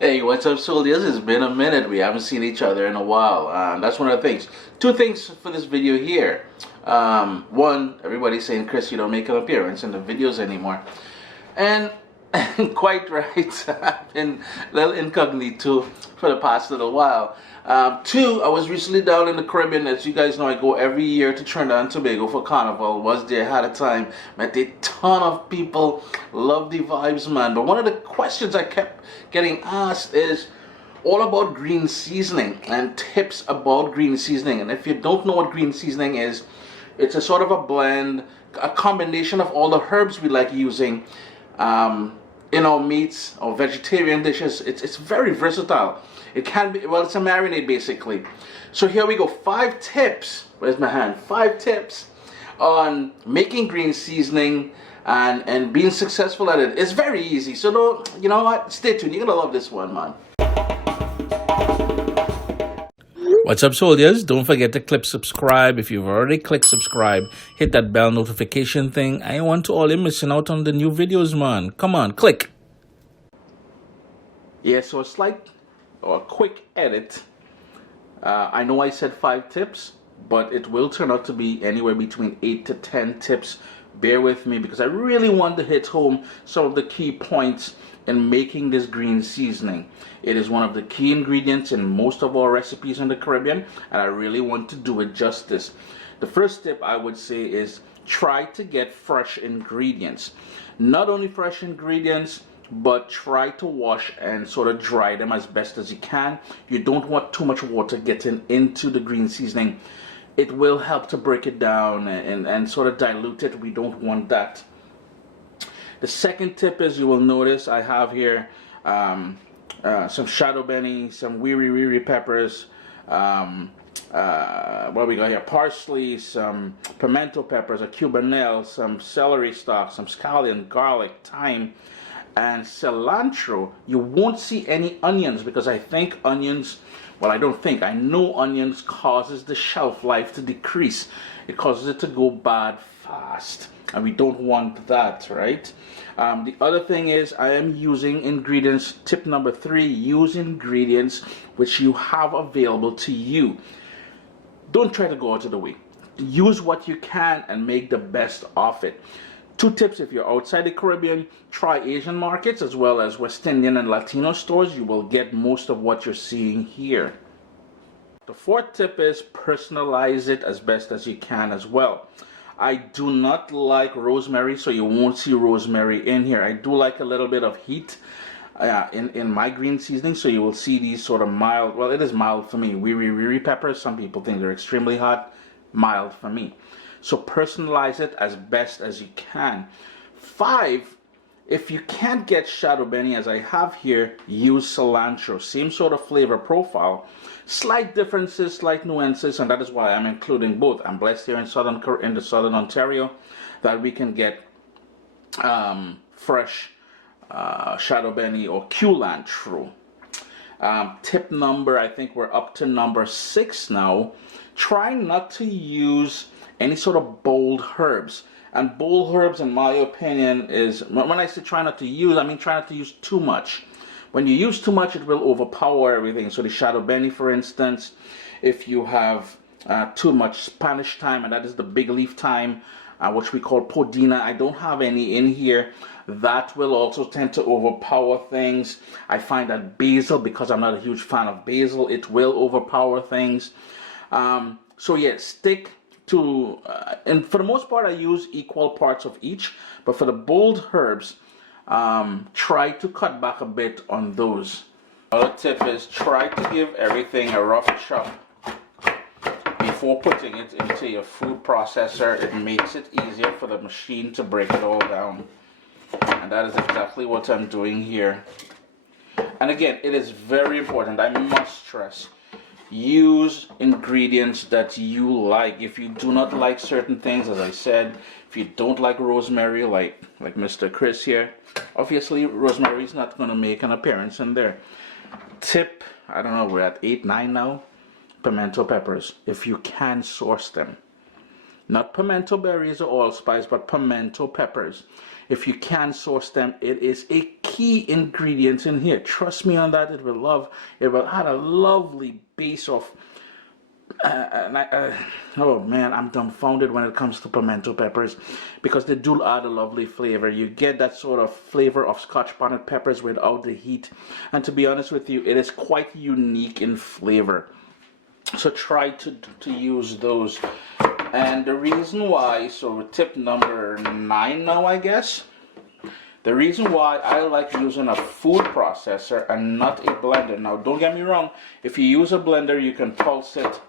Hey, what's up, soldiers? It's been a minute. We haven't seen each other in a while. That's one of the things. Two things for this video here. One, everybody's saying, Chris, you don't make an appearance in the videos anymore. And quite right, I've been a little incognito for the past little while. Two, I was recently down in the Caribbean. As you guys know, I go every year to Trinidad and Tobago for Carnival. Was there, had a time, met a ton of people, love the vibes, man. But one of the questions I kept getting asked is all about green seasoning and tips about green seasoning. And if you don't know what green seasoning is, it's a sort of a blend, a combination of all the herbs we like using in our meats or vegetarian dishes. It's very versatile. It can be, well, it's a marinade basically. So here we go, 5 tips. Where's my hand? 5 tips on making green seasoning and being successful at it. It's very easy. So don't, you know what? Stay tuned. You're gonna love this one, man. What's up, soldiers? Don't forget to click subscribe. If you've already clicked subscribe, hit that bell notification thing. I want to all you missing out on the new videos, man. Come on, click. Yeah, so a slight or a quick edit. I know I said 5 tips, but it will turn out to be anywhere between 8 to 10 tips. Bear with me because I really want to hit home some of the key points in making this green seasoning. It is one of the key ingredients in most of our recipes in the Caribbean, and I really want to do it justice. The first tip I would say is try to get fresh ingredients. Not only fresh ingredients, but try to wash and sort of dry them as best as you can. You don't want too much water getting into the green seasoning. It will help to break it down and sort of dilute it. We don't want that. The second tip is, you will notice I have here some shadow benny, some wiri peppers, what we got here, parsley, some pimento peppers, a cubanelle, some celery stalk, some scallion, garlic, thyme, and cilantro. You won't see any onions because I think onions, well, I don't think, I know onions causes the shelf life to decrease. It causes it to go bad fast, and we don't want that, right? The other thing is I am using ingredients. Tip number 3, use ingredients which you have available to you. Don't try to go out of the way. Use what you can and make the best of it. 2 tips: if you're outside the Caribbean, try Asian markets as well as West Indian and Latino stores. You will get most of what you're seeing here. The 4th tip is personalize it as best as you can as well. I do not like rosemary, so you won't see rosemary in here. I do like a little bit of heat in my green seasoning, so you will see these sort of mild, well, it is mild for me, wiri peppers. Some people think they're extremely hot. Mild for me. So personalize it as best as you can. 5, if you can't get shadow benny as I have here, use cilantro. Same sort of flavor profile. Slight differences, slight nuances, and that is why I'm including both. I'm blessed here in the southern Ontario that we can get fresh shadow benny or culantro. Tip number, I think we're up to number 6 now. Try not to use any sort of bold herbs. And bold herbs, in my opinion, is, when I say try not to use, I mean try not to use too much. When you use too much, it will overpower everything. So the shadow benny, for instance, if you have too much Spanish thyme, and that is the big leaf thyme, which we call podina, I don't have any in here. That will also tend to overpower things. I find that basil, because I'm not a huge fan of basil, it will overpower things. So yeah, stick to, and for the most part I use equal parts of each, but for the bold herbs, try to cut back a bit on those. Another tip is try to give everything a rough chop before putting it into your food processor. It makes it easier for the machine to break it all down, and that is exactly what I'm doing here. And again, it is very important, I must stress, use ingredients that you like. If you do not like certain things, as I said, if you don't like rosemary, like Mr. Chris here, obviously rosemary is not going to make an appearance in there. Tip, I don't know, we're at 8, 9 now. Pimento peppers, if you can source them. Not pimento berries or allspice, but pimento peppers. If you can source them, it is a key ingredient in here. Trust me on that. It will add a lovely base of oh man, I'm dumbfounded when it comes to pimento peppers, because they do add a lovely flavor. You get that sort of flavor of Scotch bonnet peppers without the heat, and to be honest with you, it is quite unique in flavor. So try to use those. And the reason why, so tip number 9 now, I guess. The reason why I like using a food processor and not a blender. Now, don't get me wrong. If you use a blender, you can pulse it.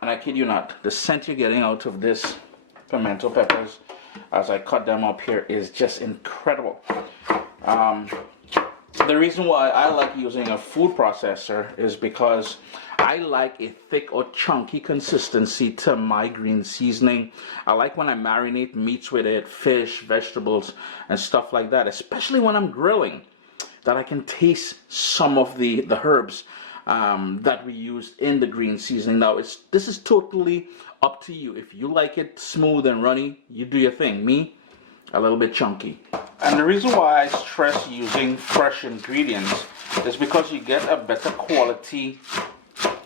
And I kid you not, the scent you're getting out of this pimento peppers as I cut them up here is just incredible. The reason why I like using a food processor is because I like a thick or chunky consistency to my green seasoning. I like when I marinate meats with it, fish, vegetables, and stuff like that, especially when I'm grilling, that I can taste some of the herbs that we used in the green seasoning. Now, this is totally up to you. If you like it smooth and runny, you do your thing. Me, a little bit chunky. And the reason why I stress using fresh ingredients is because you get a better quality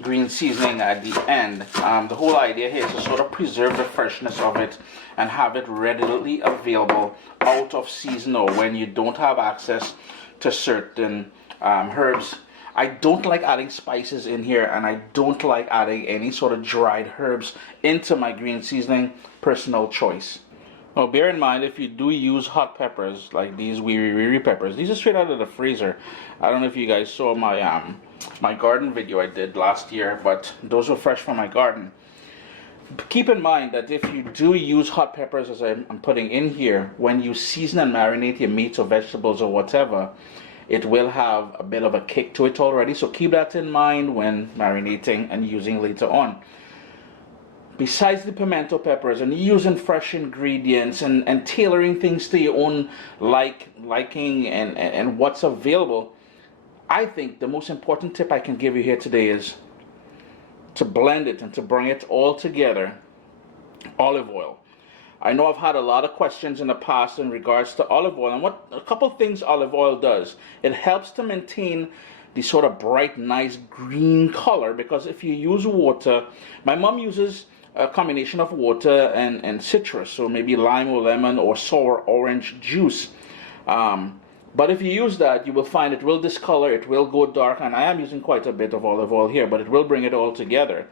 green seasoning at the end. The whole idea here is to sort of preserve the freshness of it and have it readily available out of season or when you don't have access to certain herbs. I don't like adding spices in here, and I don't like adding any sort of dried herbs into my green seasoning. Personal choice. Now, bear in mind, if you do use hot peppers like these weary peppers, these are straight out of the freezer. I don't know if you guys saw my my garden video I did last year, but those were fresh from my garden. Keep in mind that if you do use hot peppers, as I'm putting in here, when you season and marinate your meats or vegetables or whatever, it will have a bit of a kick to it already. So keep that in mind when marinating and using later on. Besides the pimento peppers and using fresh ingredients and tailoring things to your own liking and what's available, I think the most important tip I can give you here today is to blend it and to bring it all together. Olive oil. I know I've had a lot of questions in the past in regards to olive oil, and what a couple things olive oil does. It helps to maintain the sort of bright, nice green color, because if you use water, my mom uses a combination of water and citrus, so maybe lime or lemon or sour orange juice. But if you use that, you will find it will discolor, it will go dark, and I am using quite a bit of olive oil here, but it will bring it all together.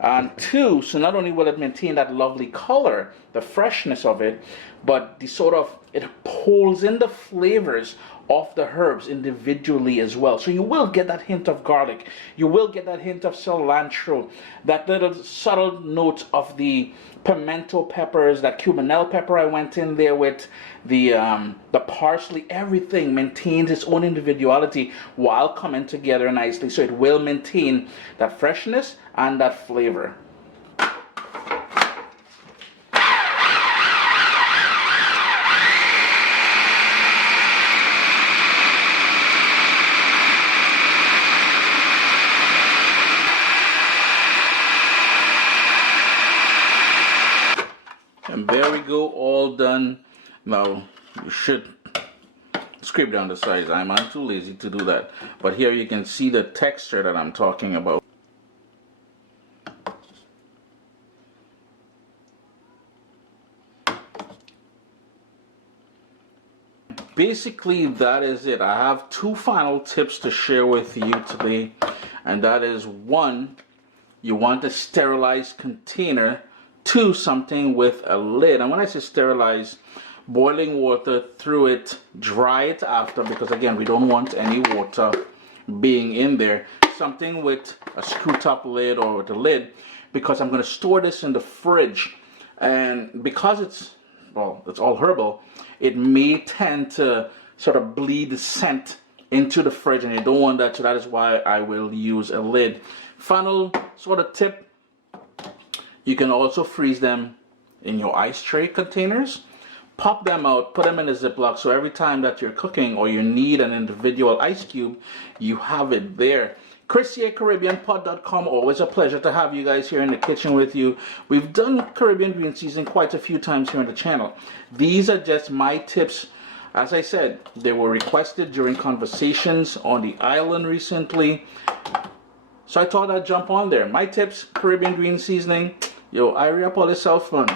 And two, so not only will it maintain that lovely color, the freshness of it, but the sort of, it pulls in the flavors of the herbs individually as well. So you will get that hint of garlic, you will get that hint of cilantro, that little subtle note of the pimento peppers, that cubanelle pepper I went in there with, the parsley. Everything maintains its own individuality while coming together nicely, so it will maintain that freshness and that flavor. And there we go, all done. Now you should scrape down the sides. I'm too lazy to do that, but here you can see the texture that I'm talking about. Basically, that is it. I have two final tips to share with you today, and that is, one, you want a sterilized container. Two, something with a lid. And when I say sterilize, boiling water through it, dry it after, because again, we don't want any water being in there. Something with a screw top lid or with a lid, because I'm going to store this in the fridge, and because it's all herbal, it may tend to sort of bleed the scent into the fridge, and you don't want that, so that is why I will use a lid. Final sort of tip, you can also freeze them in your ice tray containers. Pop them out, put them in a Ziploc, so every time that you're cooking or you need an individual ice cube, you have it there. Chris here, caribbeanpot.com. Always a pleasure to have you guys here in the kitchen with you. We've done Caribbean green seasoning quite a few times here on the channel. These are just my tips. As I said, they were requested during conversations on the island recently. So I thought I'd jump on there. My tips, Caribbean green seasoning. Yo, I re-up all this self fun.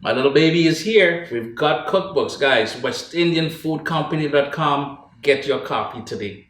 My little baby is here. We've got cookbooks, guys. WestIndianFoodCompany.com. Get your copy today.